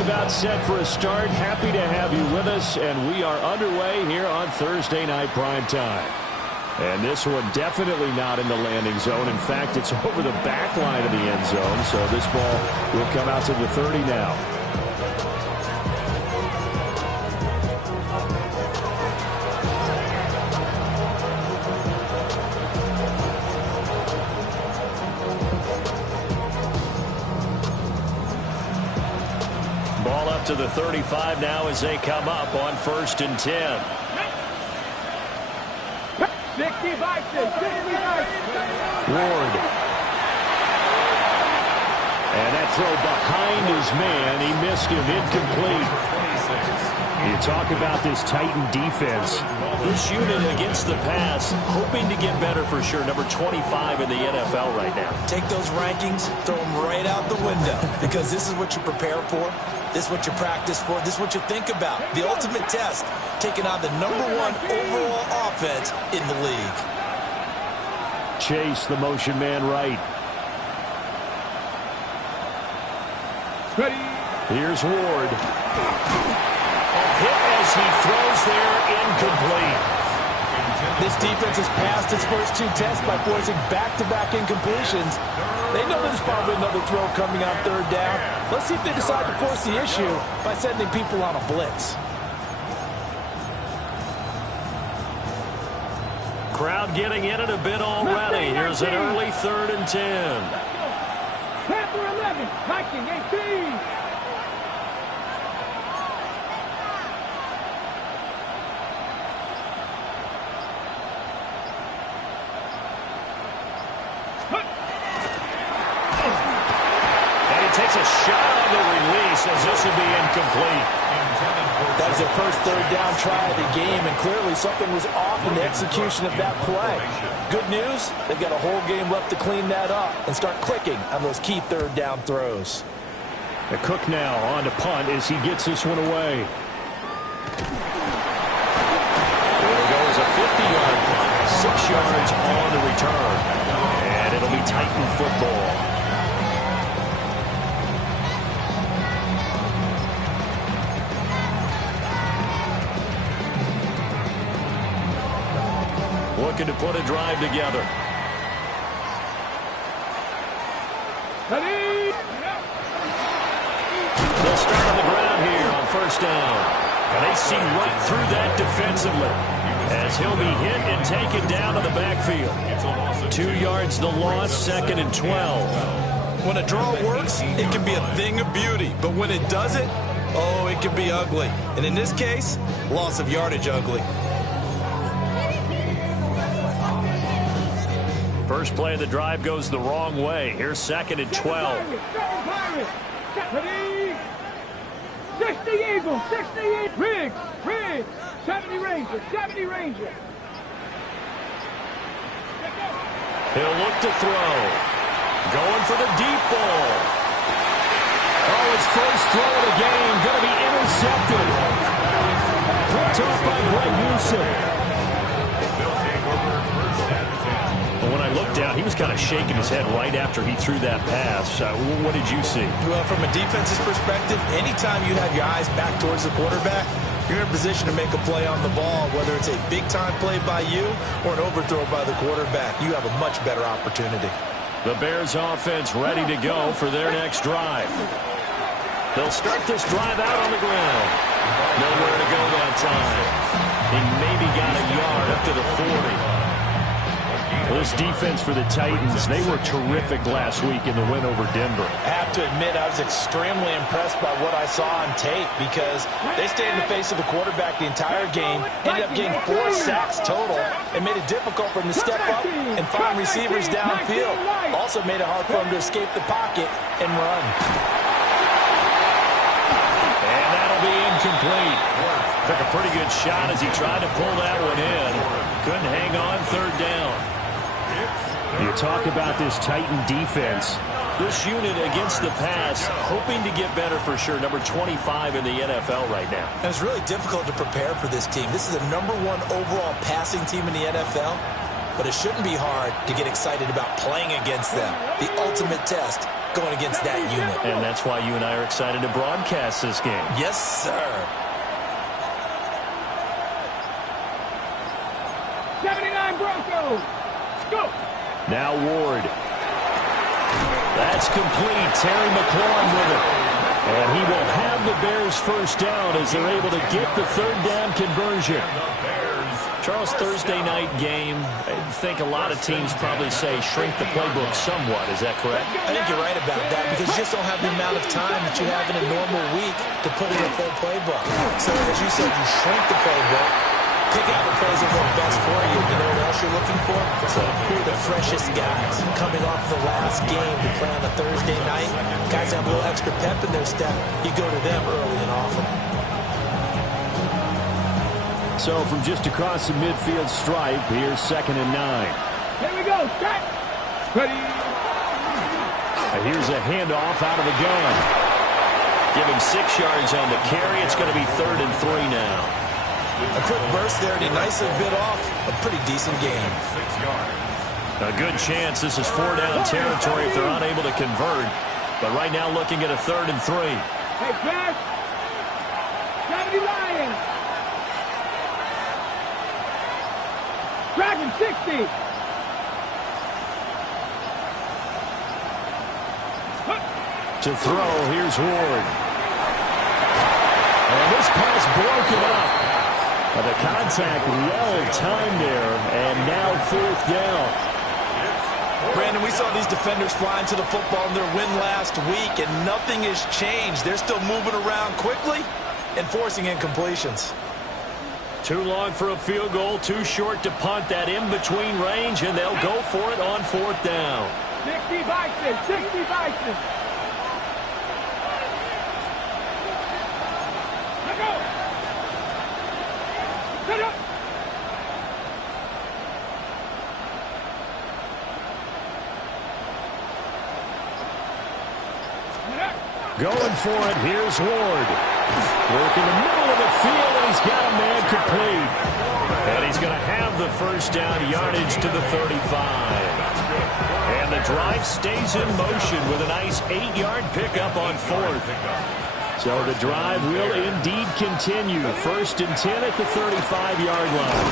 just about set for a start. Happy to have you with us, and we are underway here on Thursday Night Prime Time. And this one definitely not in the landing zone. In fact, it's over the back line of the end zone, so this ball will come out to the 30 now. Ball up to the 35 now as they come up on 1st and 10. 65. Ward. And that throw behind his man. He missed him. Incomplete. You talk about this Titan defense. This unit against the pass, hoping to get better for sure. Number 25 in the NFL right now. Take those rankings, throw them right out the window, because this is what you prepare for. This is what you practice for. This is what you think about. The ultimate test, taking on the #1 overall offense in the league. Chase, the motion man right. Ready. Here's Ward. Hit as he throws there, incomplete. This defense has passed its first 2 tests by forcing back-to-back incompletions. They know there's probably another throw coming on 3rd down. Let's see if they decide to force the issue by sending people on a blitz. Crowd getting in it a bit already. Here's an early 3rd and 10. Panther 11, Viking 18. Takes a shot on the release as this will be incomplete. That was their first 3rd down try of the game, and clearly something was off in the execution of that play. Good news, they've got a whole game left to clean that up and start clicking on those key 3rd down throws. The Cook now on to punt as he gets this one away. There goes a 50-yard punt, 6 yards on the return. And it'll be Titan football. Looking to put a drive together. Ready. They'll start on the ground here on 1st down. And they see right through that defensively as he'll be hit and taken down to the backfield. 2 yards the loss, 2nd and 12. When a draw works, it can be a thing of beauty. But when it doesn't, oh, it can be ugly. And in this case, loss of yardage ugly. First play of the drive goes the wrong way. Here's 2nd and 12. Ready. 60 Eagle, 68. Riggs, 70 Ranger, 70 Ranger. He'll look to throw. Going for the deep ball. Oh, his first throw of the game. Going to be intercepted. Picked off by Greg Newsom. When I looked down, he was kind of shaking his head right after he threw that pass. What did you see? Well, from a defense's perspective, anytime you have your eyes back towards the quarterback, you're in a position to make a play on the ball, whether it's a big-time play by you or an overthrow by the quarterback. You have a much better opportunity. The Bears offense ready to go for their next drive. They'll start this drive out on the ground. Nowhere to go that time. He maybe got a yard up to the 40. Well, this defense for the Titans, they were terrific last week in the win over Denver. I have to admit, I was extremely impressed by what I saw on tape because they stayed in the face of the quarterback the entire game, ended up getting 4 sacks total, and made it difficult for him to step up and find receivers downfield. Also made it hard for him to escape the pocket and run. And that'll be incomplete. Took a pretty good shot as he tried to pull that one in. Couldn't hang on 3rd down. You talk about this Titan defense. This unit against the pass, hoping to get better for sure. Number 25 in the NFL right now. And it's really difficult to prepare for this team. This is the #1 overall passing team in the NFL. but it shouldn't be hard to get excited about playing against them. The ultimate test going against that unit. And that's why you and I are excited to broadcast this game. Yes, sir. 79 Broncos. Go. Now Ward. That's complete. Terry McLaurin with it. And he will have the Bears first down as they're able to get the third down conversion. Charles, Thursday night game, I think a lot of teams probably say shrink the playbook somewhat. Is that correct? I think you're right about that because you just don't have the amount of time that you have in a normal week to put in a full playbook. So as you said, you shrink the playbook, pick out the plays that work best for you. You know what else you're looking for? So who are the freshest guys coming off the last game to play on a Thursday night? Guys that have a little extra pep in their step. You go to them early and often. So from just across the midfield stripe, here's 2nd and 9. Here we go. Set. Ready. And here's a handoff out of the gun. Give him 6 yards on the carry. It's going to be 3rd and 3 now. A quick burst there, and he nicely bit off a pretty decent game. A good chance this is 4-down territory if they're unable to convert. But right now looking at a 3rd and 3. Hey, pass. 70 Lions. Dragon 60. To throw, here's Ward. And this pass broken up. The contact well timed there, and now 4th down. Brandon, we saw these defenders flying to the football in their win last week, and nothing has changed. They're still moving around quickly and forcing incompletions. Too long for a field goal, too short to punt that in-between range, and they'll go for it on 4th down. 60 Bison, 60 Bison. Let go. Set up. Going for it, here's Ward. Work in the middle of the field, and he's got a man complete. And he's going to have the first down yardage to the 35. And the drive stays in motion with a nice 8-yard pickup on 4th. So the drive will indeed continue. 1st and 10 at the 35-yard line.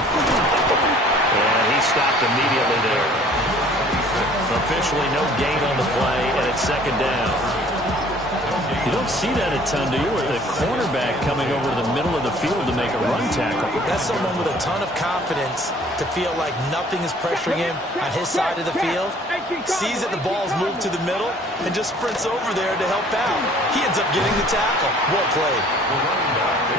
And he stopped immediately there. Officially no gain on the play, and it's 2nd down. You don't see that a ton, do you? With the cornerback coming over to the middle of the field to make a run tackle. That's someone with a ton of confidence to feel like nothing is pressuring him on his side of the field. Sees that the ball's moved to the middle and just sprints over there to help out. He ends up getting the tackle. Well played.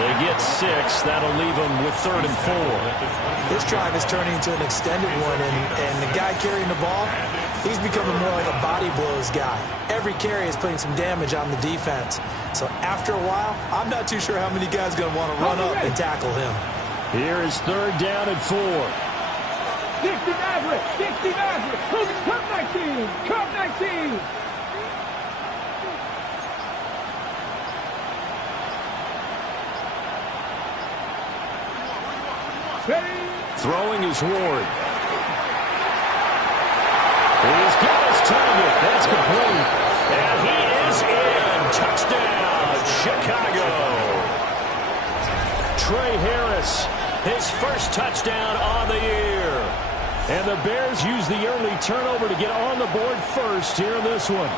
They get 6. That'll leave them with 3rd and 4. This drive is turning into an extended one, and the guy carrying the ball, he's becoming more like a body blows guy. Every carry is putting some damage on the defense. So after a while, I'm not too sure how many guys are going to want to run up and tackle him. Here is 3rd down and 4. 60 Maverick, 60 Maverick. Cup 19, Cup 19. Ready. Throwing is Ward. He's got his target. That's complete. And he is in. Touchdown, Chicago. Trey Harris, his first touchdown on the year. And the Bears use the early turnover to get on the board first here in this one.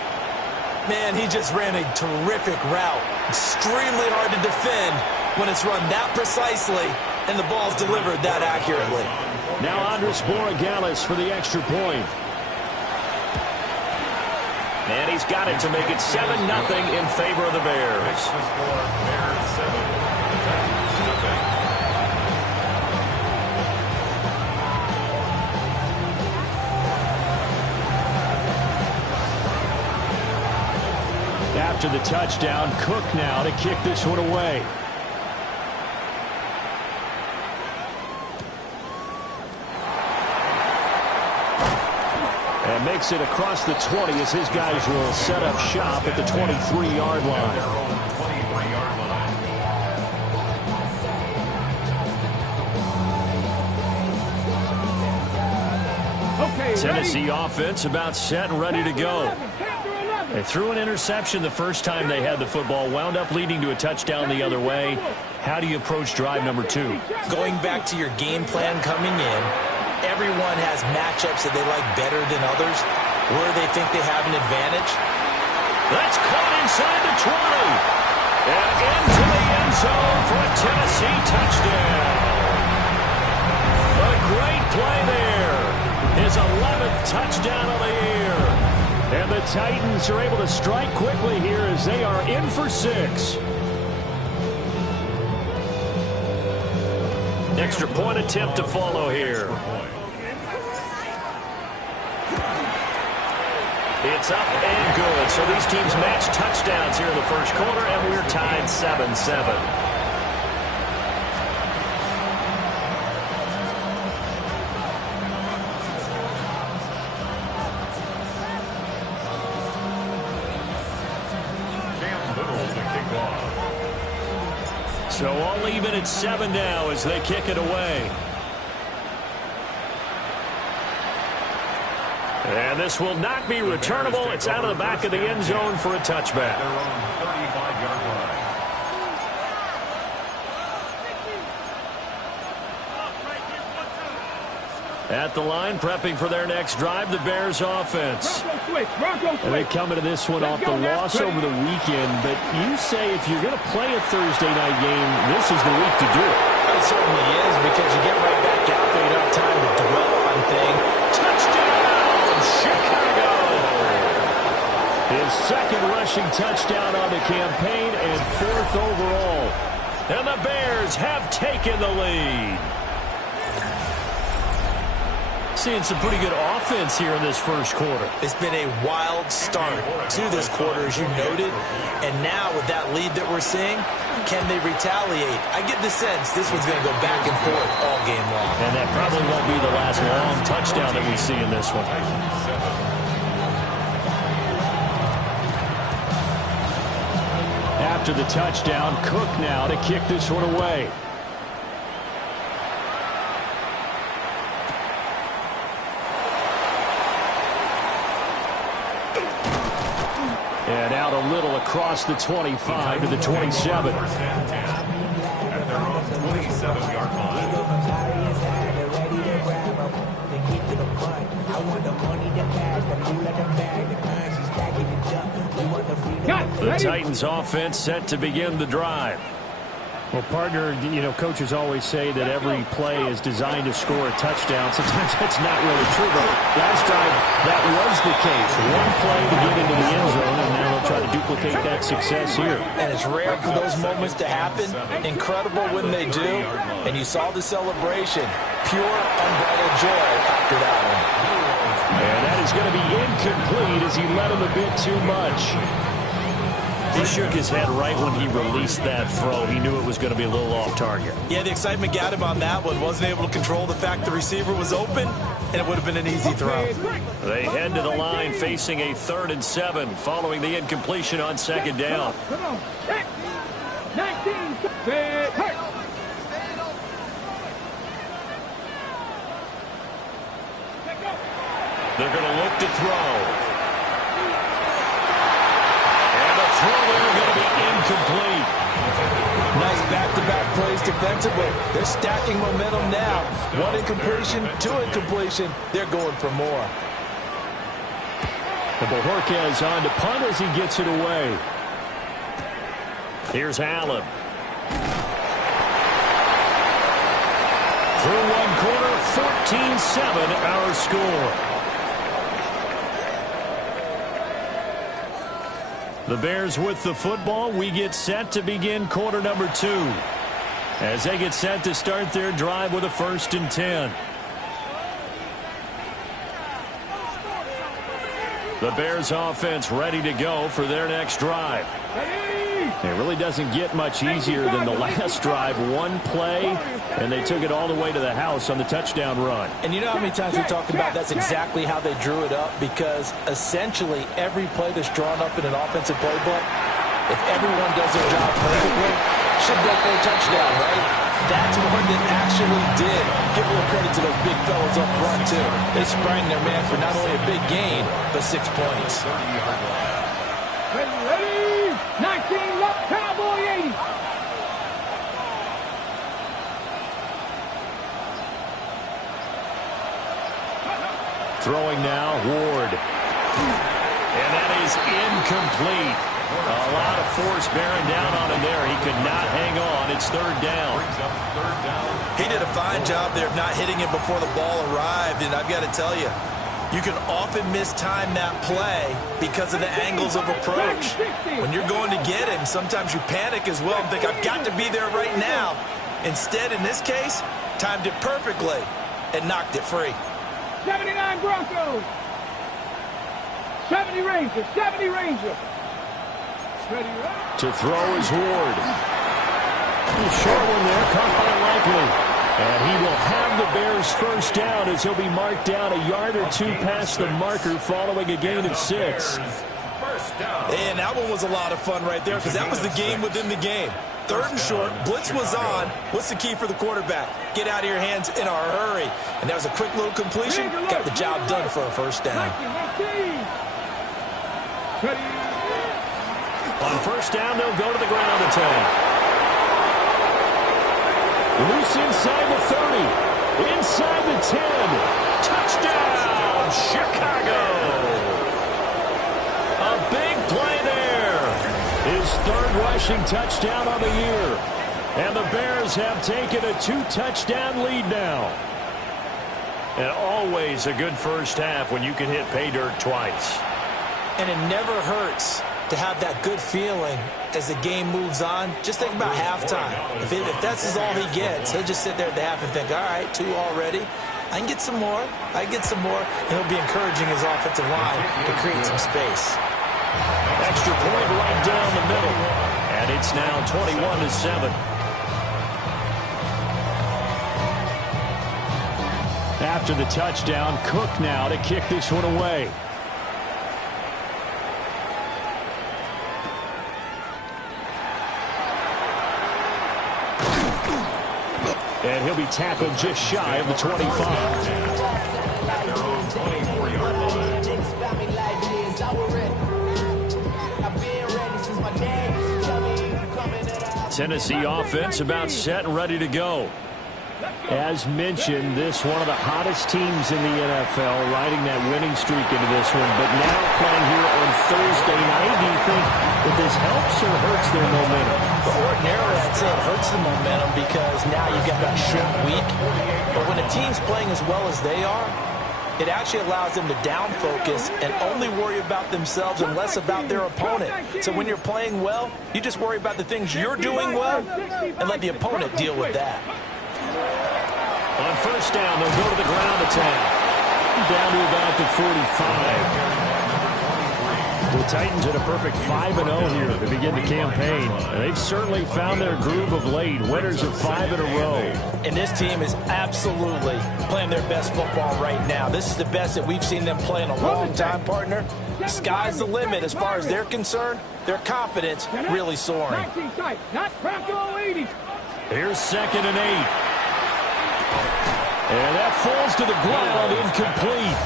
Man, he just ran a terrific route. Extremely hard to defend when it's run that precisely and the ball's delivered that accurately. Now Andres Borregales for the extra point. And he's got it to make it 7-0 in favor of the Bears. After the touchdown, Cook now to kick this one away. And makes it across the 20 as his guys will set up shop at the 23-yard line. Tennessee offense about set and ready to go. They threw an interception the first time they had the football, wound up leading to a touchdown the other way. How do you approach drive number 2? Going back to your game plan coming in, everyone has matchups that they like better than others, where they think they have an advantage. That's caught inside the 20. And into the end zone for a Tennessee touchdown. A great play there. His 11th touchdown of the year. And the Titans are able to strike quickly here as they are in for 6. Extra point attempt to follow here. It's up and good. So these teams match touchdowns here in the first quarter, and we're tied 7-7. So all even at 7 now as they kick it away. And this will not be returnable. It's out of the back of the end zone for a touchback. At the line, prepping for their next drive, the Bears offense. And they come into this one off the loss over the weekend, but you say if you're going to play a Thursday night game, this is the week to do it. It certainly is, because you get right back out there. You don't have time to dwell on things. Touchdown, Chicago! His second rushing touchdown on the campaign and 4th overall. And the Bears have taken the lead. Seeing some pretty good offense here in this first quarter. It's been a wild start to this quarter, as you noted. And now with that lead that we're seeing, can they retaliate? I get the sense this one's going to go back and forth all game long. And that probably won't be the last long touchdown that we see in this one. After the touchdown, Cook now to kick this one away. And out a little across the 25 to the 27. At their own 27-yard line. The Titans offense set to begin the drive. Well, partner, you know, coaches always say that every play is designed to score a touchdown. Sometimes that's not really true, but last drive that was the case. One play to get into the end zone, and now they'll try to duplicate that success here. And it's rare for those moments to happen. Incredible when they do. And you saw the celebration. Pure, unbridled joy after that one. And that is going to be incomplete as he led him a bit too much. He shook his head right when he released that throw. He knew it was going to be a little off target. Yeah, the excitement got him on that one. Wasn't able to control the fact the receiver was open, and it would have been an easy throw. They head to the line facing a 3rd and 7 following the incompletion on 2nd down. Come on. 19. They're going to look to throw. Throw there going to be incomplete. Nice back-to-back plays defensively. They're stacking momentum now. 1 incompletion, 2 incompletion. They're going for more. The Bojorquez on to punt as he gets it away. Here's Allen. Through 1 quarter, 14-7 our score. The Bears with the football. We get set to begin quarter number 2 as they get set to start their drive with a 1st and 10. The Bears offense ready to go for their next drive. It really doesn't get much easier than the last drive. 1 play, and they took it all the way to the house on the touchdown run. And you know how many times we talked about that's exactly how they drew it up, because essentially every play that's drawn up in an offensive playbook, if everyone does their job perfectly, should go for a touchdown, right? That's one that actually did. Give a little credit to those big fellas up front, too. They sprang their man for not only a big gain, but 6 points. Ready, 19 left, Cowboy 80. Throwing now, Ward. And that is incomplete. A lot of force bearing down on him there. He could not hang on. It's third down. He did a fine job there of not hitting it before the ball arrived, and I've got to tell you, you can often mistime that play because of the angles of approach. When you're going to get him, sometimes you panic as well and think, I've got to be there right now. Instead, in this case, timed it perfectly and knocked it free. 79 Broncos. 70 Rangers. 70 Rangers. To throw is Ward. Short one there, caught by Likely. And he will have the Bears first down as he'll be marked down a yard or two past the marker following a gain of 6. And that one was a lot of fun right there because that was the game within the game. Third and short, blitz was on. What's the key for the quarterback? Get out of your hands in a hurry. And that was a quick little completion. Got the job done for a first down. On first down, they'll go to the ground attack. Loose inside the 30. Inside the 10. Touchdown, Chicago. A big play there. His third rushing touchdown on the year. And the Bears have taken a 2-touchdown lead now. And always a good first half when you can hit pay dirt twice. And it never hurts to have that good feeling as the game moves on. Just think about halftime. If that's all he gets, he'll just sit there at the half and think, all right, 2 already. I can get some more. I can get some more. And he'll be encouraging his offensive line to create some space. Extra point right down the middle. And it's now 21-7. After the touchdown, Cook now to kick this one away. And he'll be tackled just shy of the 25. Tennessee offense about set and ready to go. As mentioned, this one of the hottest teams in the NFL, riding that winning streak into this one, but now playing here on Thursday night. Do you think that this helps or hurts their momentum? But ordinarily, I'd say it hurts the momentum because now you've got that short week. But when a team's playing as well as they are, it actually allows them to down focus and only worry about themselves and less about their opponent. So when you're playing well, you just worry about the things you're doing well and let the opponent deal with that. On first down, they'll go to the ground attack. Down to about the 45. The Titans at a perfect 5-0 here to begin the campaign. And they've certainly found their groove of late. Winners of 5 in a row. And this team is absolutely playing their best football right now. This is the best that we've seen them play in a long time, partner. The sky's the limit as far as they're concerned. Their confidence really soaring. Here's 2nd and 8. And that falls to the ground, incomplete.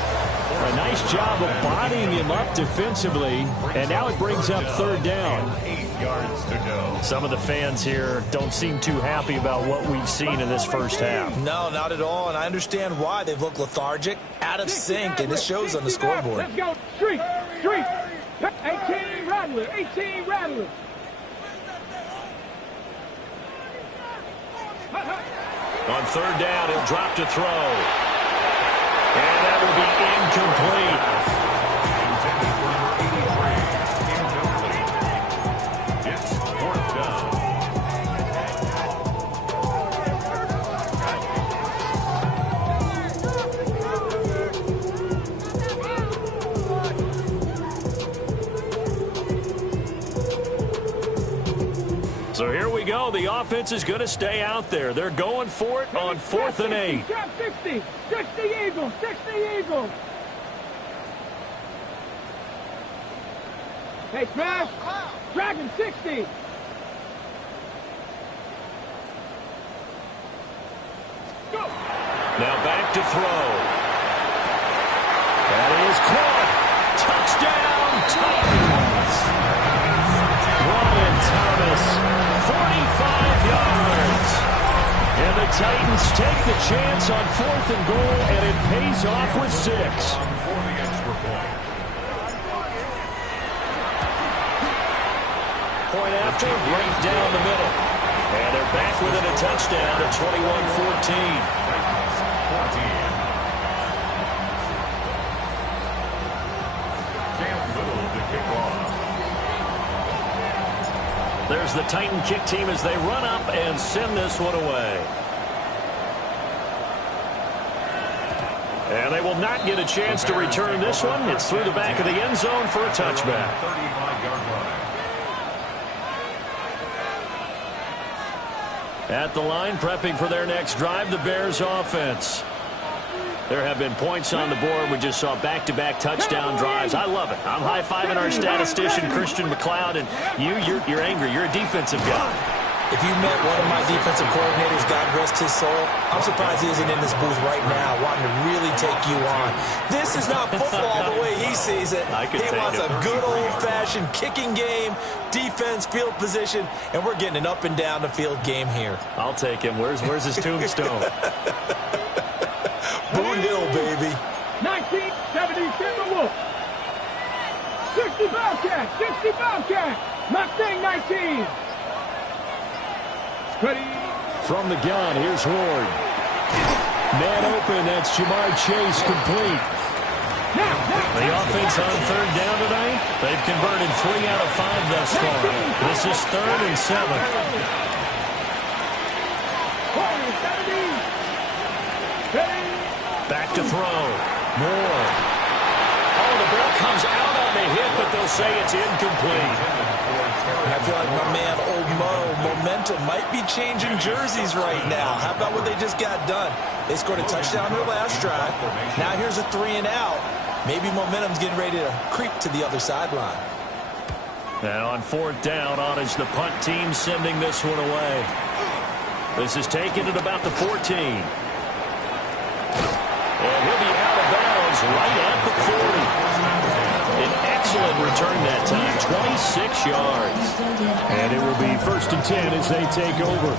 A nice job of bodying him up defensively, and now it brings up third down. 8 yards to go. Some of the fans here don't seem too happy about what we've seen in this first half. No, not at all, and I understand why. They've looked lethargic, out of sync, and this shows on the scoreboard. Let's go, street, 18 Rattler, 18 Rattler. On third down, he'll drop to throw. And that will be incomplete. Intended for number 83. Incomplete. It's 4th down. So here we go. The offense is going to stay out there. They're going for it on 4th and 8. 60 Eagles, 60 Eagles. Hey, Smash, Dragon 60. to throw. That is caught. Touchdown, Titans. Brian Thomas, 45 yards. And the Titans take the chance on 4th and goal, and it pays off with 6. For the extra point. Point after, right down the middle. And they're back within a touchdown at 21-14. There's the Titan kick team as they run up and send this one away. And they will not get a chance to return this one. It's through the back of the end zone for a touchback. 35-yard line. At the line, prepping for their next drive, the Bears offense. There have been points on the board. We just saw back-to-back touchdown drives. I love it. I'm high-fiving our statistician, Christian McLeod, and you're angry. You're a defensive guy. If you met one of my defensive coordinators, God rest his soul, I'm surprised he isn't in this booth right now wanting to really take you on. This is not football the way he sees it. He wants a good old-fashioned kicking game, defense, field position, and we're getting an up-and-down-the-field game here. I'll take him. Where's his tombstone? Boot Hill, baby. 1970 Timberwolves. 60 Bobcat. 60 Bobcat. Mustang 19. Ready. From the gun, here's Ward. Man open, that's Jamar Chase complete. The offense on 3rd down tonight, they've converted 3 out of 5 thus far. This is 3rd and 7. Back to throw. Moore. Oh, the ball comes out on the hit, but they'll say it's incomplete. I feel like my man, Old Mo, momentum might be changing jerseys right now. How about what they just got done? They scored a touchdown in their last drive. Now here's a 3 and out. Maybe momentum's getting ready to creep to the other sideline. Now on 4th down, on is the punt team sending this one away. This is taken at about the 14. And he'll be out of bounds right at the 40. An excellent return that time, 26 yards. And it will be 1st and 10 as they take over.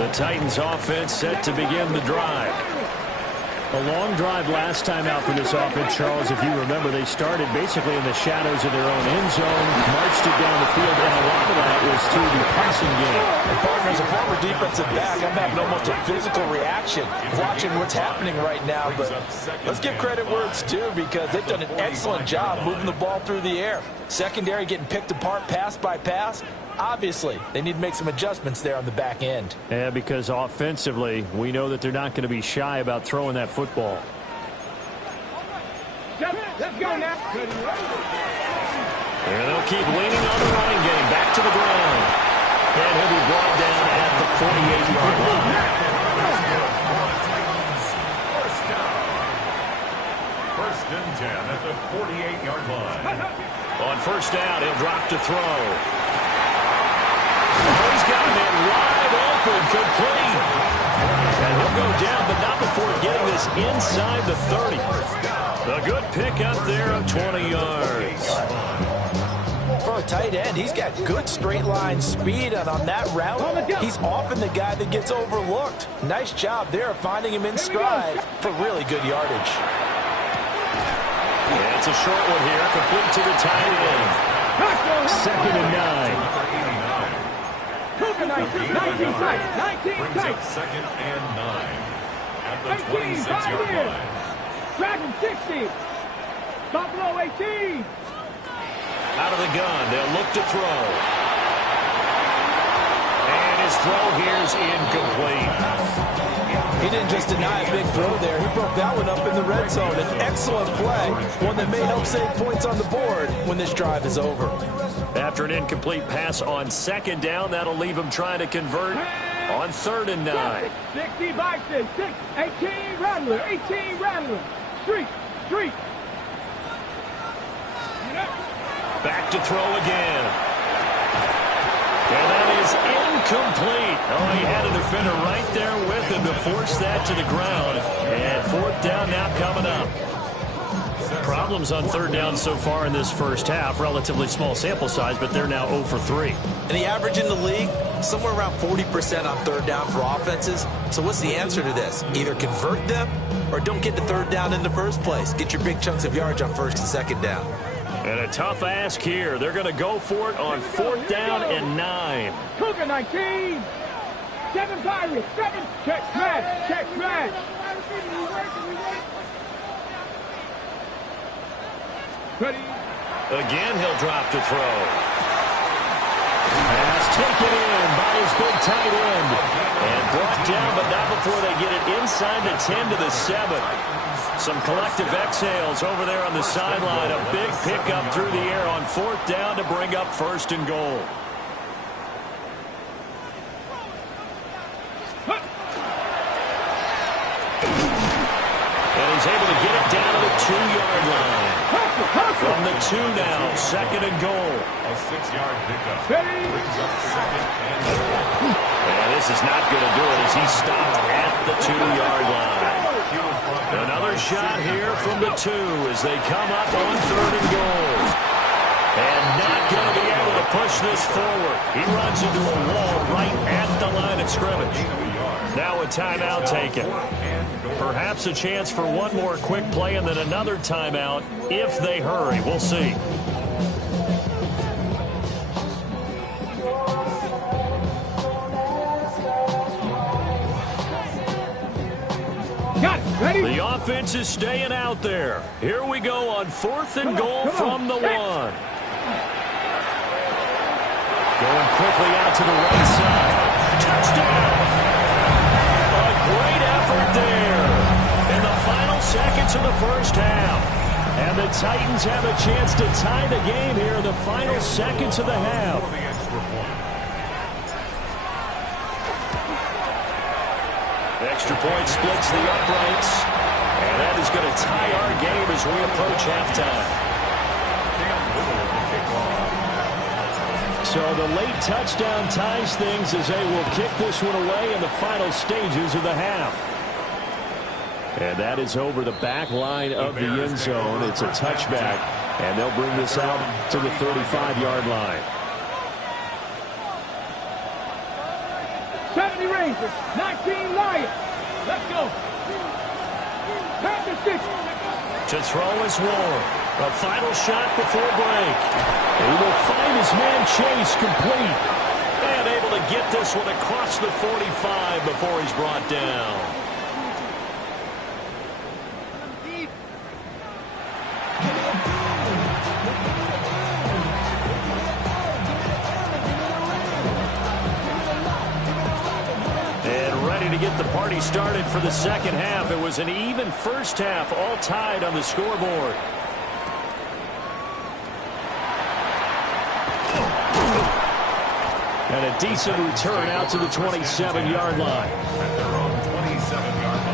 The Titans offense set to begin the drive. A long drive last time out for this offense, Charles. If you remember, they started basically in the shadows of their own end zone, marched it down the field, and a lot of that was through the passing game. And partner, as a former defensive back, I'm having almost a physical reaction watching what's happening right now. But let's give credit where it's due, because they've done an excellent job moving the ball through the air. Secondary getting picked apart pass by pass. Obviously, they need to make some adjustments there on the back end. Yeah, because offensively, we know that they're not going to be shy about throwing that football. Let's go now. And they'll keep leaning on the running game. Back to the ground. And he'll be brought down at the 48-yard line. First and 10 at the 48-yard line. On 1st down, he'll drop to throw. Oh, he's got a man wide open, complete. And he'll go down, but not before getting this inside the 30. A good pickup there of 20 yards. For a tight end, he's got good straight line speed, and on that route, he's often the guy that gets overlooked. Nice job there of finding him in stride for really good yardage. Yeah, it's a short one here, complete to the tight end. 2nd and 9. 19 Brings up 2nd and 9 at the 26-yard line. Dragon 60. Buffalo 18. Out of the gun, they'll look to throw. And his throw here is incomplete. He didn't just deny a big throw there. He broke that one up in the red zone. An excellent play, one that may help save points on the board when this drive is over. After an incomplete pass on 2nd down, that'll leave him trying to convert on 3rd and 9. 60 Bison, 18 Rattler, 18 Rattler. Street. Back to throw again. And that is Incomplete. Oh, he had a defender right there with him to force that to the ground. And fourth down now coming up. Problems on third down so far in this first half. Relatively small sample size, but they're now 0 for 3. And the average in the league, somewhere around 40% on third down for offenses. So what's the answer to this? Either convert them or don't get to third down in the first place. Get your big chunks of yards on first and second down. And a tough ask here. They're going to go for it on fourth down and 9. Cougar 19. 7 Pirates. 7. Check smash. Check smash. Ready. Again, he'll drop to throw. Pass taken in by his big tight end. And brought down, but not before they get it inside the 10 to the 7. Some collective exhales over there on the sideline. A big pickup through the air on fourth down to bring up first and goal. And he's able to get it down to the 2-yard line. From the 2 now, second and goal. A 6-yard pickup. Brings up second and goal. And this is not going to do it as he stopped at the 2-yard line. Another shot here from the 2 as they come up on third and goal. And not going to be able to push this forward. He runs into a wall right at the line of scrimmage. Now a timeout taken. Perhaps a chance for one more quick play and then another timeout if they hurry. We'll see. Got it. Ready? The offense is staying out there. Here we go on fourth and goal from the 1. Going quickly out to the right side. Touchdown! A great effort there in the final seconds of the first half. And the Titans have a chance to tie the game here in the final seconds of the half. Extra point splits the uprights. And that is going to tie our game as we approach halftime. So the late touchdown ties things as they will kick this one away in the final stages of the half. And that is over the back line of the end zone. It's a touchback, and they'll bring this out to the 35-yard line. 70 Rangers, 19 Lions. Let's go. Pass 6. To throw is Ward. A final shot before break. He will find his man Chase complete. And able to get this one across the 45 before he's brought down. To get the party started for the second half. It was an even first half, all tied on the scoreboard. And a decent return out to the 27-yard line. At their own 27-yard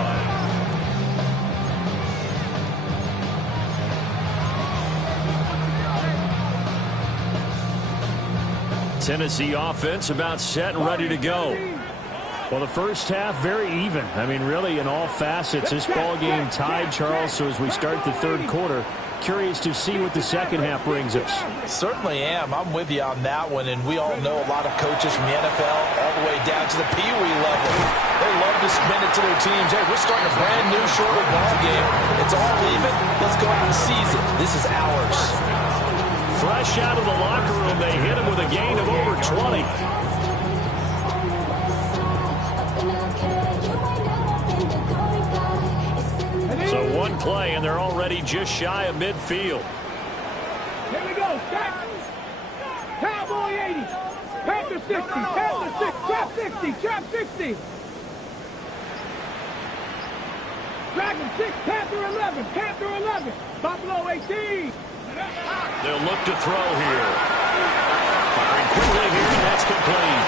line. Tennessee offense about set and ready to go. Well, the first half, very even. I mean, really, in all facets, this ball game tied, Charles. So as we start the third quarter, curious to see what the second half brings us. Certainly am. I'm with you on that one. And we all know a lot of coaches from the NFL all the way down to the Pee Wee level. They love to spin it to their teams. Hey, we're starting a brand new shorter ball game. It's all even. Let's go out and seize it. This is ours. Fresh out of the locker room, they hit him with a gain of over 20. So one play, and they're already just shy of midfield. Here we go. Stack. Cowboy 80. Panther 60. Panther 6. Trap 60. Trap 60. Dragon 6. Panther 11. Panther 11. Buffalo 18. They'll look to throw here. Firing quickly here, and that's complete.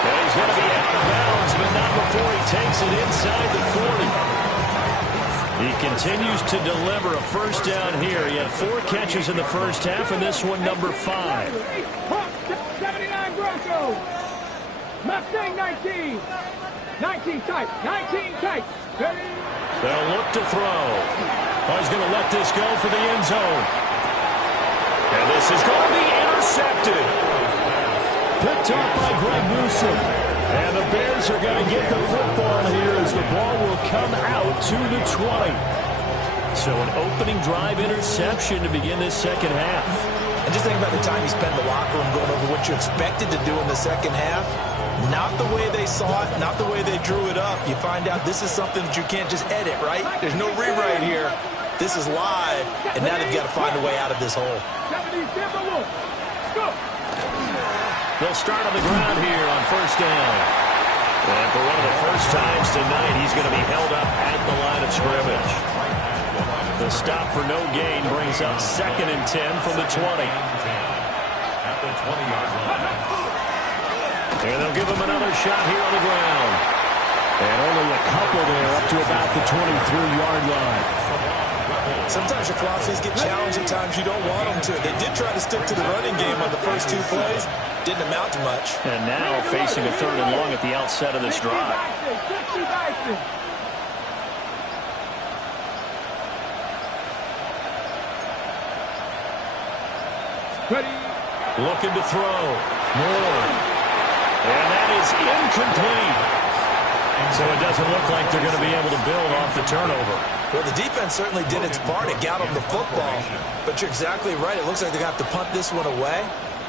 And he's going to be out of bounds, but not before he takes it inside the 40. He continues to deliver a first down here. He had 4 catches in the first half, and this one number 5. 79 Broncos. Mustang 19. 19 tight. 19 tight. Ready? They'll look to throw. Oh, he's going to let this go for the end zone. And this is going to be intercepted. Picked up by Greg Newsom. And the Bears are going to get the football here as the ball will come out to the 20. So an opening drive interception to begin this second half. And just think about the time you spend in the locker room going over what you expected to do in the second half. Not the way they saw it, not the way they drew it up. You find out this is something that you can't just edit, right? There's no rewrite here. This is live, and now they've got to find a way out of this hole. They'll start on the ground here on first down. And for one of the first times tonight, he's going to be held up at the line of scrimmage. The stop for no gain brings up 2nd and 10 from the 20. At the 20-yard line. And they'll give him another shot here on the ground. And only a couple there up to about the 23-yard line. Sometimes your philosophies get challenged at times you don't want them to. They did try to stick to the running game on the first 2 plays. Didn't amount to much. And now facing a 3rd and long at the outset of this drive. Ready? Looking to throw. More. And that is incomplete. So it doesn't look like they're going to be able to build off the turnover. Well, the defense certainly did its part. It got them the football. But you're exactly right. It looks like they're going to have to punt this one away.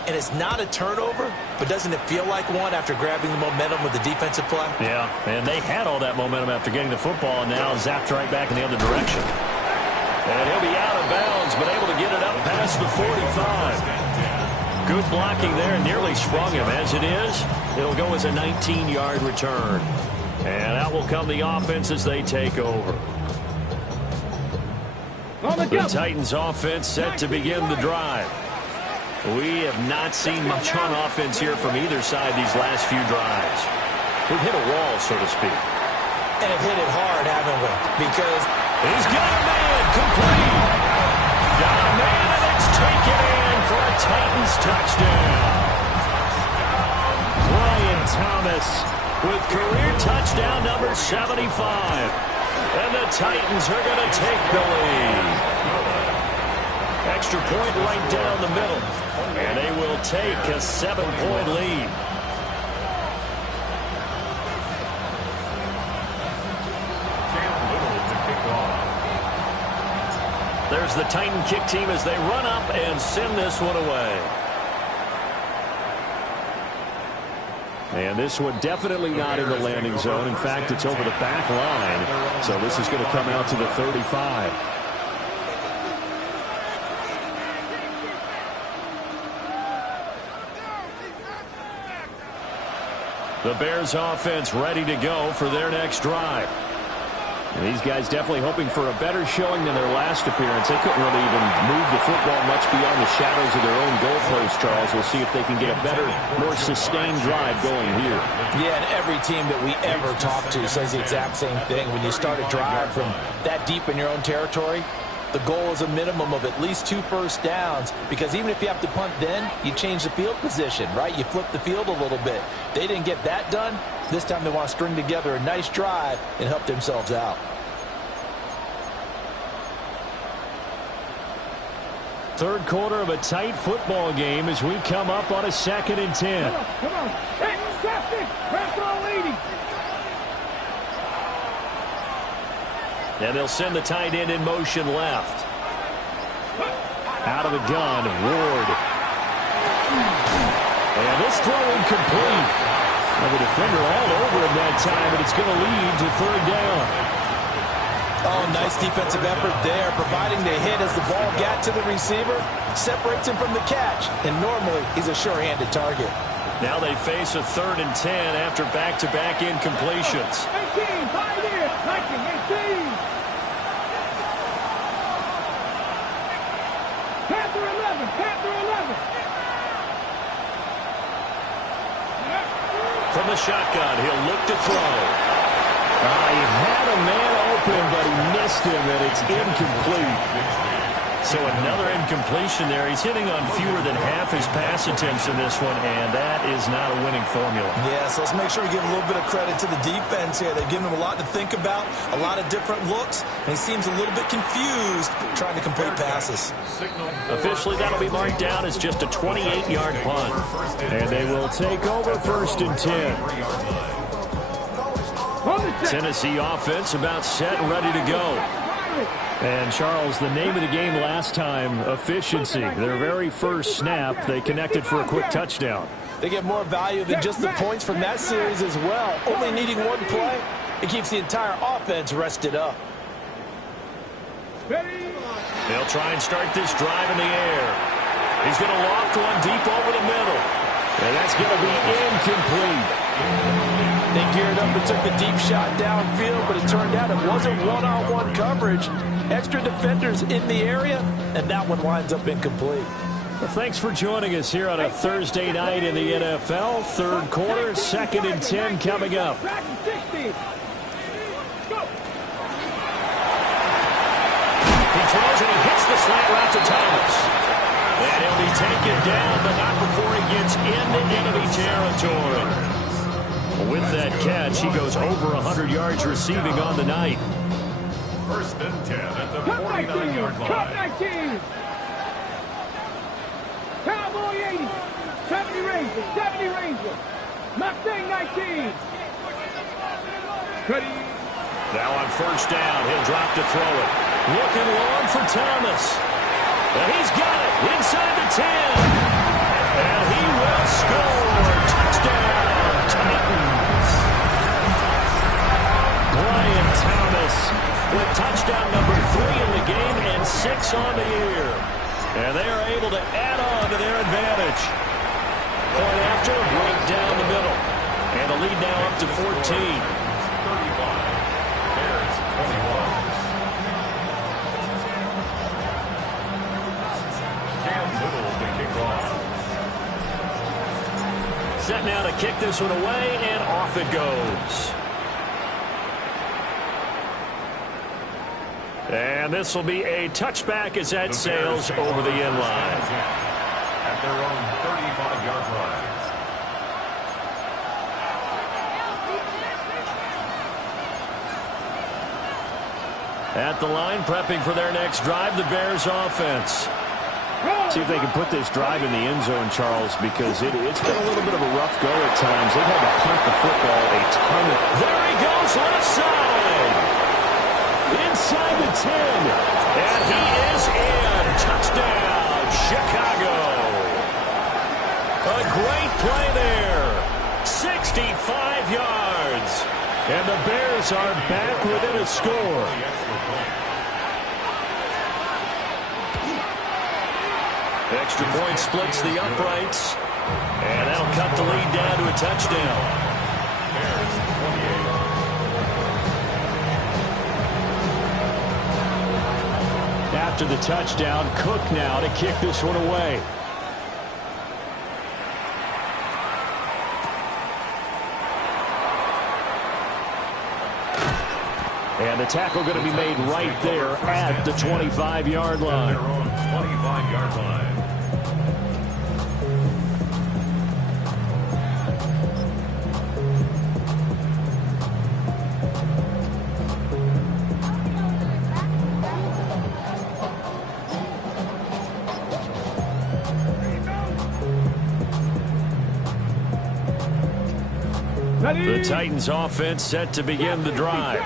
And it's not a turnover, but doesn't it feel like one after grabbing the momentum with the defensive play? Yeah, and they had all that momentum after getting the football and now zapped right back in the other direction. And he'll be out of bounds, but able to get it up past the 45. Good blocking there, nearly sprung him. As it is, it'll go as a 19-yard return. And out will come the offense as they take over. The Titans offense set to begin the drive. We have not seen much on offense here from either side these last few drives. We've hit a wall, so to speak. And have hit it hard, haven't we? Because he's got a man complete. Got a man, and it's taken in for a Titans touchdown. Brian Thomas with career touchdown number 75. And the Titans are going to take the lead. Extra point right down the middle. And they will take a 7-point lead. There's the Titan kick team as they run up and send this one away. And this one definitely not in the landing zone. In fact, it's over the back line. So this is going to come out to the 35. The Bears offense ready to go for their next drive. And these guys definitely hoping for a better showing than their last appearance. They couldn't really even move the football much beyond the shadows of their own goalpost, Charles. We'll see if they can get a better, more sustained drive going here. Yeah, and every team that we ever talk to says the exact same thing. When you start a drive from that deep in your own territory, the goal is a minimum of at least 2 first downs, because even if you have to punt then, you change the field position, right? You flip the field a little bit. They didn't get that done. This time they want to string together a nice drive and help themselves out. Third quarter of a tight football game as we come up on a 2nd and 10. Come on. Hey, traffic. Press all 80. And they'll send the tight end in motion left. Out of the gun, Ward. And this throw incomplete. And the defender all over him that time, but it's going to lead to 3rd down. Oh, nice defensive effort there, providing the hit as the ball got to the receiver, separates him from the catch, and normally he's a sure-handed target. Now they face a 3rd and 10 after back-to-back incompletions. 18, 5 here. 19, 18. Panther 11, Panther 11. From the shotgun, he'll look to throw. He had a man open, but he missed him, and it's incomplete. So another incompletion there. He's hitting on fewer than half his pass attempts in this one, and that is not a winning formula. Yeah, so let's make sure we give a little bit of credit to the defense here. They've given him a lot to think about, a lot of different looks, and he seems a little bit confused trying to complete passes. Officially, that'll be marked down as just a 28-yard punt. And they will take over 1st and 10. Tennessee offense about set and ready to go. And, Charles, the name of the game last time, efficiency. Their very first snap, they connected for a quick touchdown. They get more value than just the points from that series as well. Only needing one play, it keeps the entire offense rested up. They'll try and start this drive in the air. He's going to loft one deep over the middle. And that's going to be incomplete. They geared up and took the deep shot downfield, but it turned out it wasn't one-on-one coverage. Extra defenders in the area, and that one winds up incomplete. Well, thanks for joining us here on a Thursday night in the NFL. Third quarter, 2nd and 10 coming up. He throws and he hits the slant route to Thomas. And he'll be taken down, but not before he gets into enemy territory. With that catch, he goes over 100 yards receiving on the night. 1st and 10 at the 49-yard line. Cut 19. Cowboy 80. 70 Ranger. 70 Ranger. Mustang 19. Ready. Now on 1st down, he'll drop to throw it. Looking long for Thomas. And he's got it inside the 10. And he will score. Touchdown, Titans. Brian Thomas with touchdown number 3 in the game and 6 on the year. And they are able to add on to their advantage. Point after, break down the middle. And the lead now up to 14. 35. Bears 21. Cam Little to kick off. Set now to kick this one away, and off it goes. And this will be a touchback as that sails over the end line. At their own 35-yard line. At the line, prepping for their next drive, the Bears offense. See if they can put this drive in the end zone, Charles, because it's been a little bit of a rough go at times. They've had to punt the football a ton. There he goes, left side. Inside the 10. And he is in. Touchdown, Chicago. A great play there. 65 yards. And the Bears are back within a score. Extra point splits the uprights. And that'll cut the lead down to a touchdown. Bears 28. After the touchdown, Cook now to kick this one away. And the tackle going to be made right there at the 25-yard line. Their own 25-yard line. The Titans offense set to begin the drive.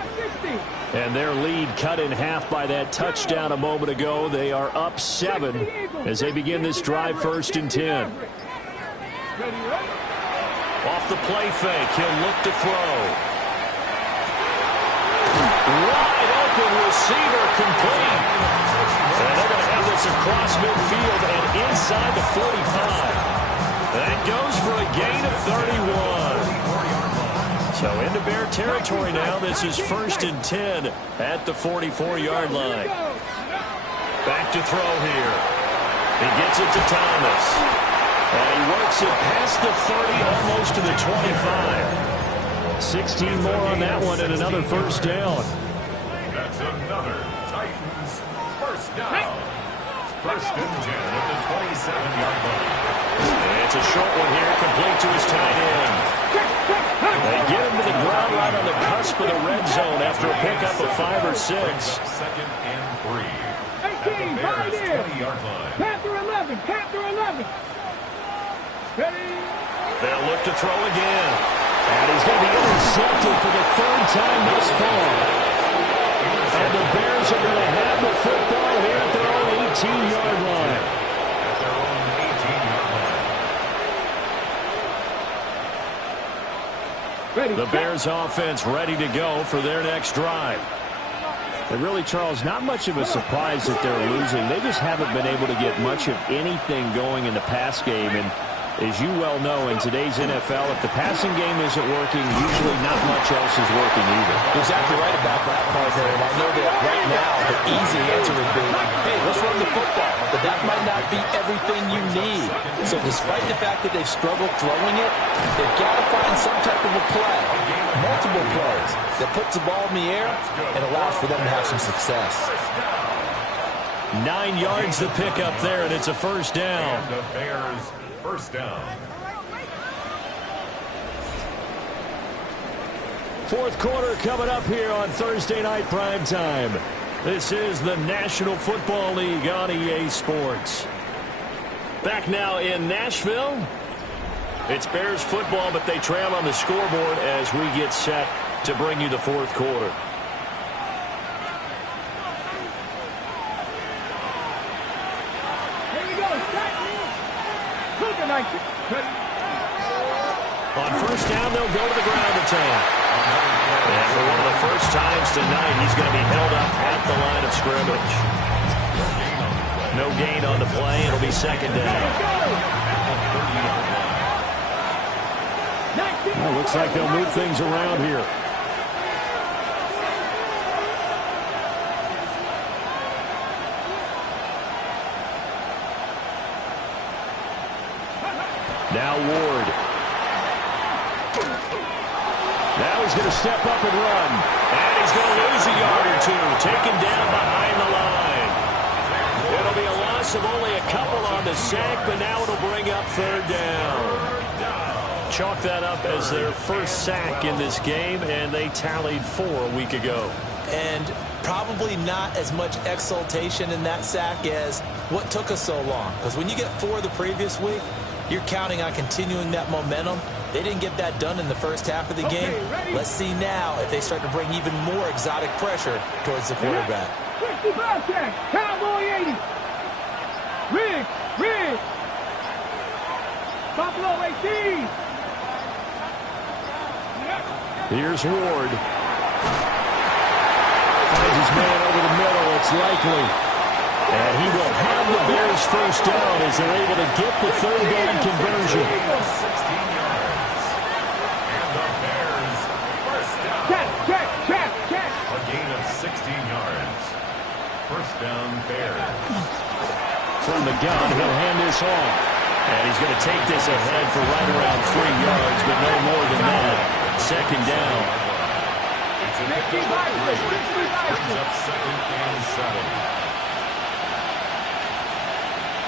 And their lead cut in half by that touchdown a moment ago. They are up 7 as they begin this drive 1st and 10. Off the play fake, he'll look to throw. Wide open receiver complete. And they're going to have this across midfield and inside the 45. That goes for a gain of 31. So into Bear territory now. This is 1st and 10 at the 44-yard line. Back to throw here. He gets it to Thomas. And he works it past the 30, almost to the 25. 16 more on that one and another 1st down. That's another Titans 1st down. First and 10 at the 27-yard line. It's a short one here, complete to his tight end. They get him to the ground right on the cusp of the red zone after a pickup of 5 or 6. Second and 3 at the 18, Bears' right in. 20-yard line. Panther 11, Panther 11. Ready? They'll look to throw again. And he's going to be intercepted for the 3rd time thus far. And the Bears are going to have the football here at their own 18-yard line. At their own 18-yard line. Ready. The Bears offense ready to go for their next drive. And really, Charles, not much of a surprise that they're losing. They just haven't been able to get much of anything going in the pass game. And as you well know, in today's NFL, if the passing game isn't working, usually not much else is working either. You're exactly right about that, partner. And I know that right now the easy answer would be, hey, let's run the football. But that might not be everything you need. So despite the fact that they've struggled throwing it, they've got to find some type of a play, multiple plays, that puts the ball in the air and allows for them to have some success. 9 yards to pick up there, and it's a first down. And the Bears first down. 4th quarter coming up here on Thursday Night Prime Time. This is the National Football League on EA Sports. Back now in Nashville. It's Bears football, but they trail on the scoreboard as we get set to bring you the 4th quarter. Here we go. Look at that. On first down, they'll go to the ground attack. And for one of the first times tonight, he's going to be held up at the line of scrimmage. No gain on the play. It'll be second down. Well, looks like they'll move things around here. Now Ward. Now he's going to step up and run. And he's going to lose a yard or two. Taken down behind the line. It'll be a loss of only a couple on the sack, but now it'll bring up 3rd down. Chalk that up as their first sack in this game, and they tallied 4 a week ago. And probably not as much exultation in that sack as what took us so long. Because when you get 4 the previous week, you're counting on continuing that momentum. They didn't get that done in the first half of the game. Let's see now if they start to bring even more exotic pressure towards the quarterback. 65 check. Cowboy 80. Riggs. Buffalo 18. Here's Ward. Finds his man over the middle. It's likely. And he will have the Bears first down as they're able to get the 3rd down conversion. 16 yards. And the Bears first down. Check. A gain of 16 yards. First down, Bears. From the gun, he'll hand this off. And he's going to take this ahead for right around 3 yards, but no more than that. Second down. It's an brings up 2nd and 7.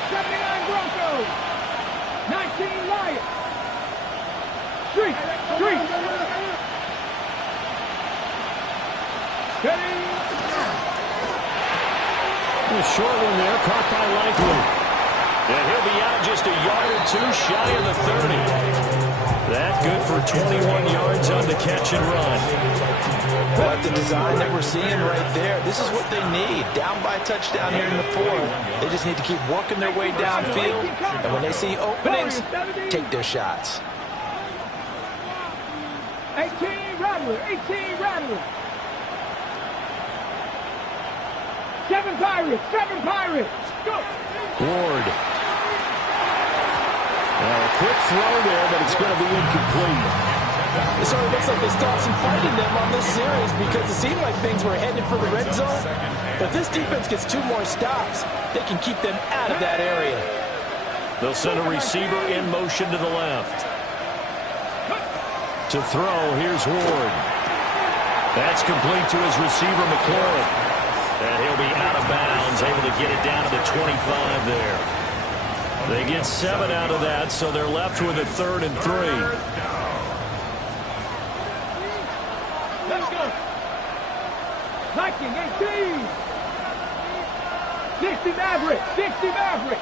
79 Broncos. 19 Lions. Street. Steady. A short one there, caught by Likely. And he'll be out just a yard or 2 shy of the 30. That good for 21 yards on the catch and run. But the design that we're seeing right there, this is what they need. Down by a touchdown here in the 4th. They just need to keep working their way downfield. And when they see openings, take their shots. 18 Rattler. 7 Pirates. Go. Ward. Well, a quick throw there, but it's going to be incomplete. It sort of looks like they still have some fight in them on this series because it seemed like things were headed for the red zone. But if this defense gets 2 more stops, they can keep them out of that area. They'll send a receiver in motion to the left. To throw, here's Ward. That's complete to his receiver, McLaurin. And he'll be out of bounds, able to get it down to the 25 there. They get 7 out of that, so they're left with a 3rd and 3. Let's go. Viking 18. 60 Maverick. 60 Maverick.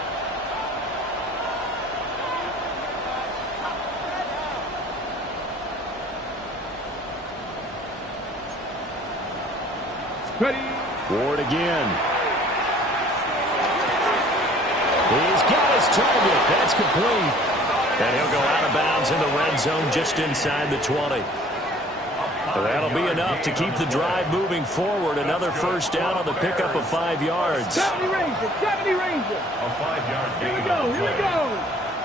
Ready. Ward again. He's got his target. That's complete. And he'll go out of bounds in the red zone just inside the 20. That'll be enough to keep the drive moving forward. Another first down on the pickup of 5 yards. 70 Ranger. 70 Ranger. A 5-yard gain. Here we go. Here we go.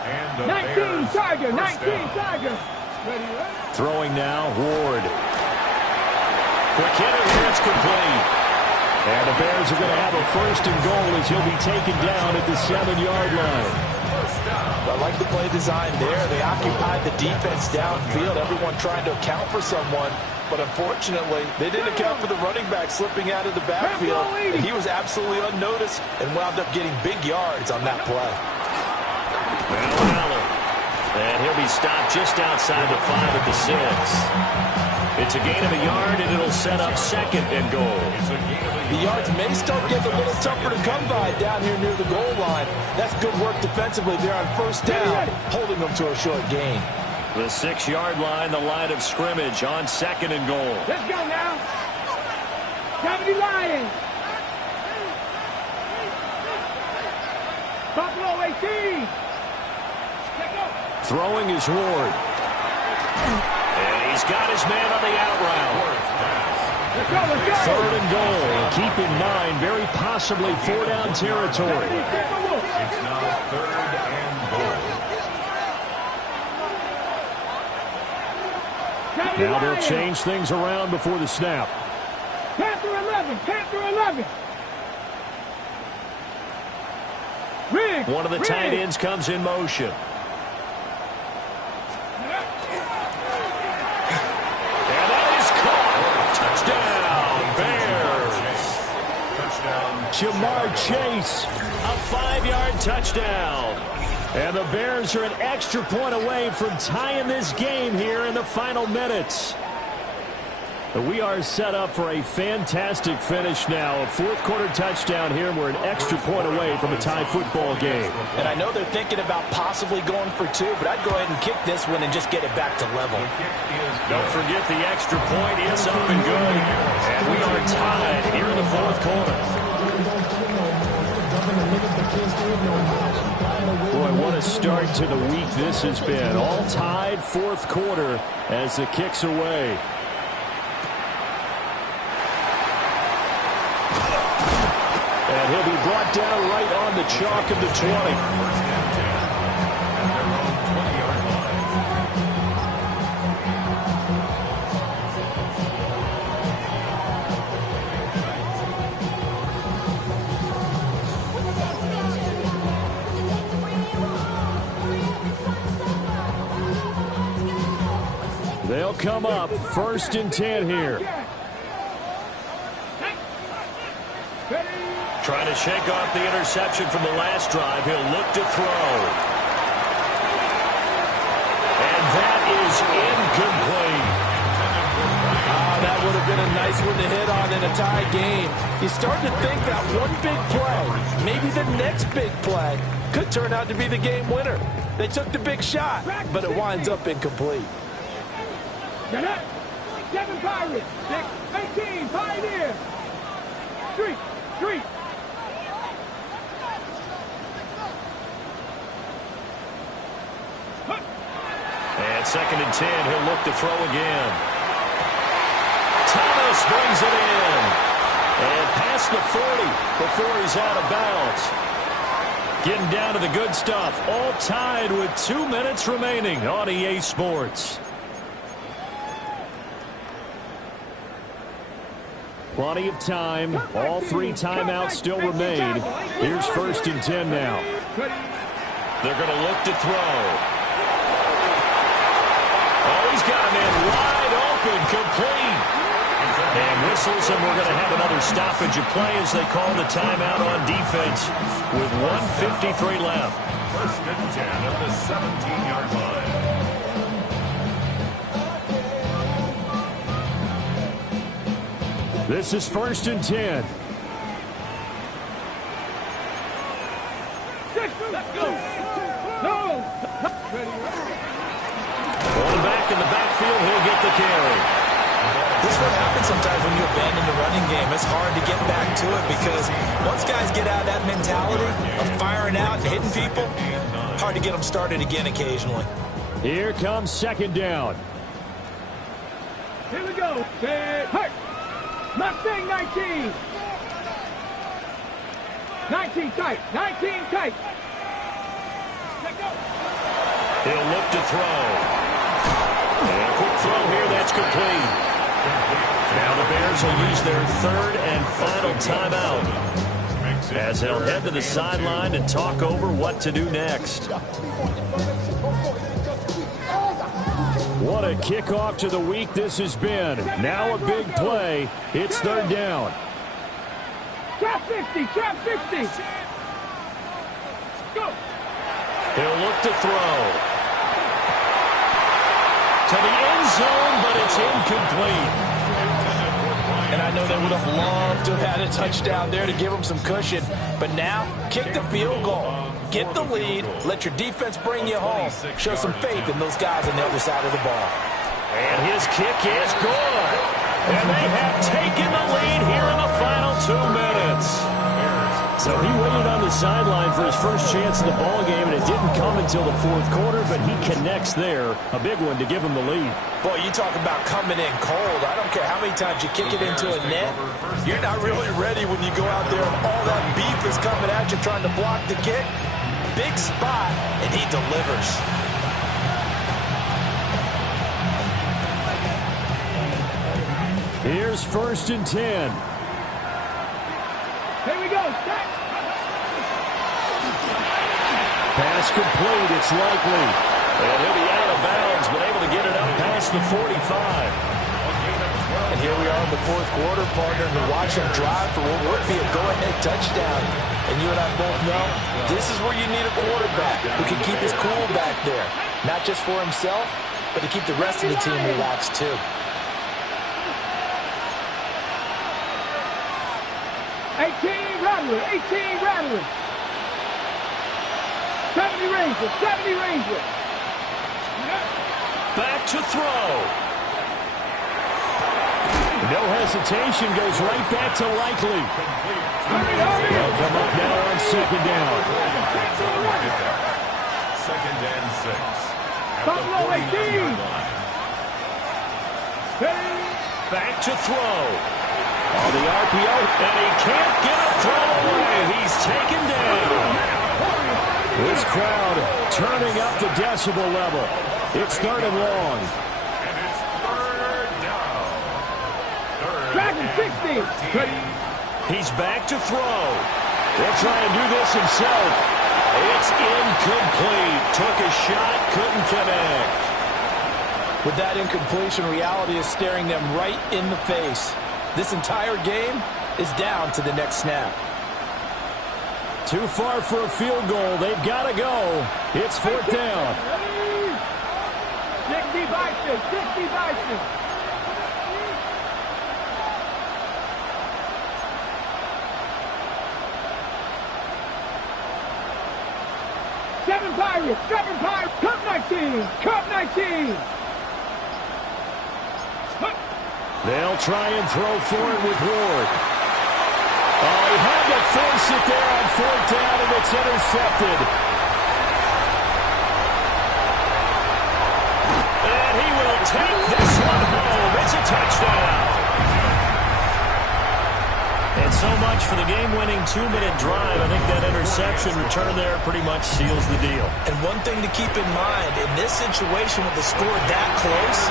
And the 19 Bears Tiger. first 19 down. Tiger. Ready. Throwing now, Ward. Quick hitter here, it's complete. And the Bears are going to have a 1st and goal as he'll be taken down at the 7-yard line. I like the play design there. They occupied the defense downfield, everyone trying to account for someone. But unfortunately, they didn't account for the running back slipping out of the backfield. And he was absolutely unnoticed and wound up getting big yards on that play. And he'll be stopped just outside the 5 at the 6. It's a gain of a yard, and it'll set up 2nd and goal. The yards may still get a little tougher to come by down here near the goal line. That's good work defensively there on 1st down, holding them to a short gain. The 6-yard line, the line of scrimmage on 2nd and goal. Let's go now. 70 Lions. Buffalo 18. Let's go. Throwing is Ward. And he's got his man on the out route. Let's go. Let's go. 3rd and goal. And keep in mind, very possibly 4-down territory. It's now 3rd and goal. Now they'll change things around before the snap. Panther 11. Panther 11. Rig. One of the tight ends comes in motion. And that is caught. Touchdown, Bears. Touchdown. Jamar Chase. A 5-yard touchdown. And the Bears are an extra point away from tying this game here in the final minutes. We are set up for a fantastic finish now. A 4th-quarter touchdown here, and we're an extra point away from a tie football game. And I know they're thinking about possibly going for 2, but I'd go ahead and kick this one and just get it back to level. Don't forget the extra point is up and good. And we are tied here in the 4th quarter. Boy, what a start to the week this has been. All tied 4th quarter as the kick's away. And he'll be brought down right on the chalk of the 20. They'll come up 1st and 10 here. Trying to shake off the interception from the last drive. He'll look to throw. And that is incomplete. That would have been a nice one to hit on in a tie game. You start to think that one big play, maybe the next big play, could turn out to be the game winner. They took the big shot, but it winds up incomplete. 7 Pirates. 18 Pioneer. 3. And 2nd and 10, he'll look to throw again. Thomas brings it in. And past the 40 before he's out of bounds. Getting down to the good stuff. All tied with 2 minutes remaining on EA Sports. Plenty of time. All 3 timeouts still remain. Here's 1st and 10 now. They're going to look to throw. Oh, he's got a man wide open, complete. And whistles, and we're going to have another stoppage of play as they call the timeout on defense with 1:53 left. First and 10 at the 17-yard line. This is 1st and 10. Let's go. No. Going back in the backfield, he'll get the carry. This is what happens sometimes when you abandon the running game. It's hard to get back to it because once guys get out of that mentality of firing out and hitting people, hard to get them started again occasionally. Here comes 2nd down. Here we go. Hurt. Mustang 19. 19 tight. 19 tight. He'll look to throw. And a quick throw here, that's complete. Now the Bears will use their 3rd and final timeout as they'll head to the sideline and talk over what to do next. What a kickoff to the week this has been. Now a big play. It's 3rd down. Trap 60. Trap 60. Go. He'll look to throw. To the end zone, but it's incomplete. And I know they would have loved to have had a touchdown there to give them some cushion. But now, kick the field goal. Get the lead. Let your defense bring you home. Show some faith in those guys on the other side of the ball. And his kick is good. And they have taken the lead here in the final 2 minutes. So he waited on the sideline for his first chance in the ball game, and it didn't come until the 4th quarter, but he connects there. A big one to give him the lead. Boy, you talk about coming in cold. I don't care how many times you kick it into a net. You're not really ready when you go out there and all that beef is coming at you trying to block the kick. Big spot, and he delivers. Here's 1st and 10. Here we go. Pass complete. It's Likely. And he'll be out of bounds, but able to get it up past the 45. And here we are in the 4th quarter, partner, to watch him drive for what would be a go-ahead touchdown. And you and I both know this is where you need a quarterback who can keep his cool back there. Not just for himself, but to keep the rest of the team relaxed too. 18 Rattler. 18 Rattler. 70 Ranger. 70 Ranger. Back to throw. No hesitation, goes right back to Likely. They'll come up now on 2nd down. 2nd and 6. Buffalo 18. Back to throw. On the RPO, and he can't get a throw away. He's taken down. This crowd turning up the decibel level. It's 3rd and long. And it's 3rd down. Dragon 60. He's back to throw. He'll try and do this himself. It's incomplete. Took a shot, couldn't connect. With that incompletion, reality is staring them right in the face. This entire game is down to the next snap. Too far for a field goal. They've got to go. It's 4th down. 60 Bison. 60 Bison. Seven Pirates. 7 Pirates. Cup 19. Cup 19. They'll try and throw for it with Ward. Oh, he had to force it there on 4th down, and it's intercepted. And he will take this one home. It's a touchdown. And so much for the game-winning 2-minute drive. I think that interception return there pretty much seals the deal. And one thing to keep in mind, in this situation with the score that close,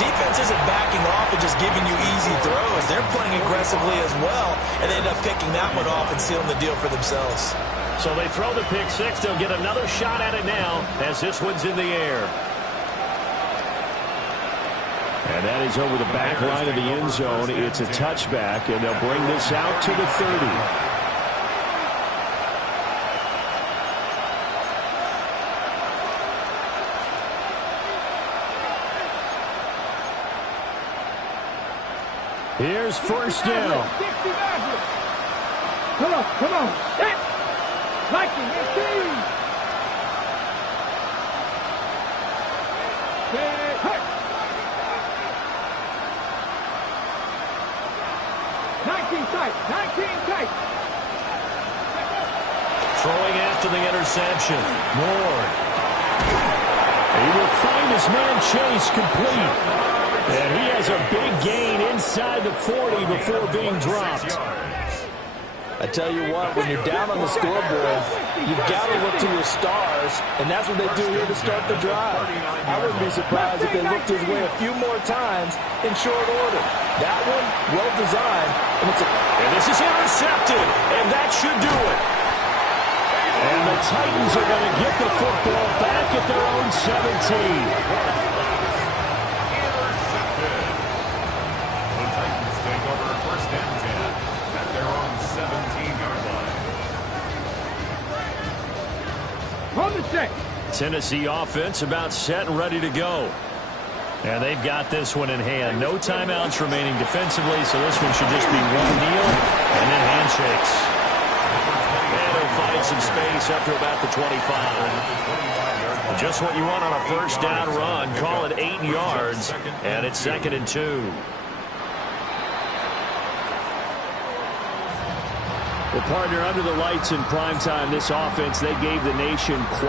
defense isn't backing off and just giving you easy throws. They're playing aggressively as well, and they end up picking that one off and sealing the deal for themselves. So they throw the pick six. They'll get another shot at it now as this one's in the air. And that is over the back line of the end zone. It's a touchback, and they'll bring this out to the 30. Here's first down. Come on, come on. That. Liking it, team. Hey. 19 tight, 19 tight. Throwing after the interception. Ward. He will find his man Chase complete. And he has a big gain inside the 40 before being dropped. I tell you what, when you're down on the scoreboard, you've got to look to your stars, and that's what they do here to start the drive. I wouldn't be surprised if they looked his way a few more times in short order. That one, well designed, and this is intercepted, and that should do it. And the Titans are going to get the football back at their own 17. Tennessee offense about set and ready to go. And they've got this one in hand. No timeouts remaining defensively, so this one should just be one kneel and then handshakes. And he'll find some space up to about the 25. Just what you want on a first down run. Call it 8 yards, and it's 2nd and 2. Well, partner, under the lights in primetime, this offense, they gave the nation quite